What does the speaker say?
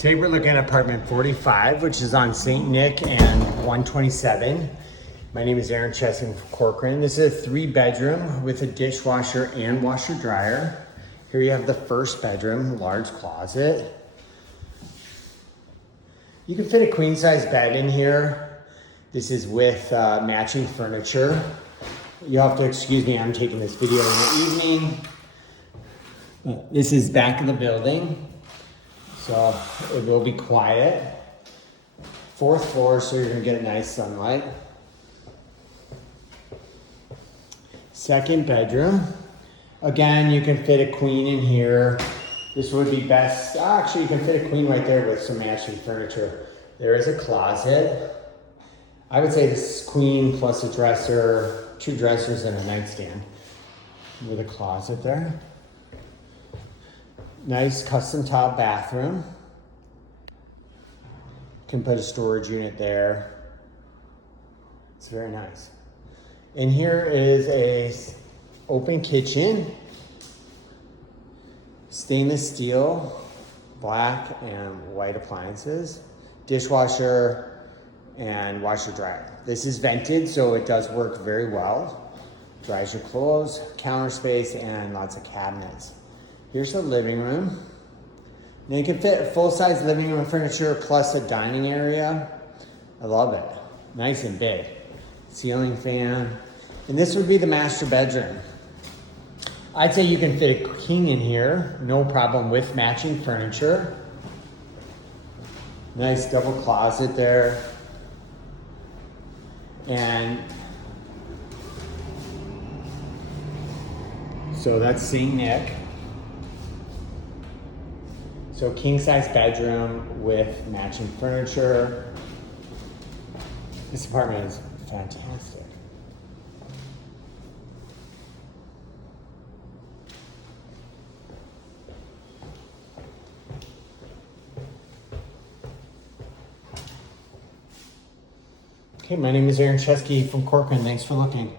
Today we're looking at apartment 45, which is on St. Nich and 127. My name is Aaron Chesky from Corcoran. This is a 3-bedroom with a dishwasher and washer dryer. Here you have the first bedroom, large closet. You can fit a queen size bed in here. This is with matching furniture. You'll have to excuse me, I'm taking this video in the evening. This is back of the building. So it will be quiet. 4th floor, so you're gonna get a nice sunlight. 2nd bedroom. Again, you can fit a queen in here. This would be best, actually you can fit a queen right there with some matching furniture. There is a closet. I would say this is queen plus a dresser, 2 dressers and a nightstand with a closet there. Nice custom tile bathroom. Can put a storage unit there. It's very nice. And here is a open kitchen. Stainless steel, black and white appliances. Dishwasher and washer dryer. This is vented, so it does work very well. Dries your clothes, counter space, and lots of cabinets. Here's the living room. Now you can fit a full-size living room furniture plus a dining area. I love it. Nice and big. Ceiling fan. And this would be the master bedroom. I'd say you can fit a king in here, no problem, with matching furniture. Nice double closet there. And so that's St. Nich. So king size bedroom with matching furniture. This apartment is fantastic. Okay, my name is Aaron Chesky from Corcoran. Thanks for looking.